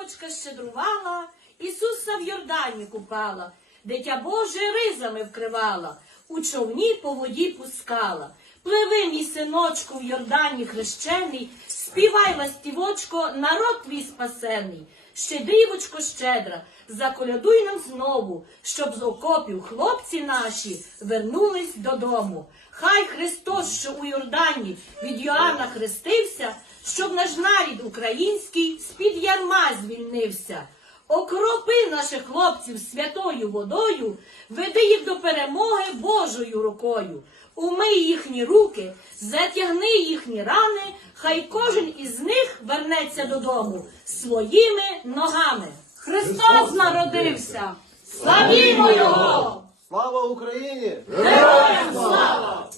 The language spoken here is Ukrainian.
дівочка щедрувала, Ісуса в Йордані купала, дитя Боже ризами вкривала, у човні по воді пускала. Пливи, мій синочку, в Йордані хрещений, співай, ластівочко, народ твій спасений. Щедрівочко щедра, заколядуй нам знову, щоб з окопів хлопці наші вернулись додому. Хай Христос, що у Йордані від Йоанна хрестився, щоб наш нарід український з-під ярма звільнився. Окропи наших хлопців святою водою, веди їх до перемоги Божою рукою. Умий їхні руки, затягни їхні рани, хай кожен із них вернеться додому своїми ногами. Христос народився! Славімо Його! Слава Україні! Героям слава!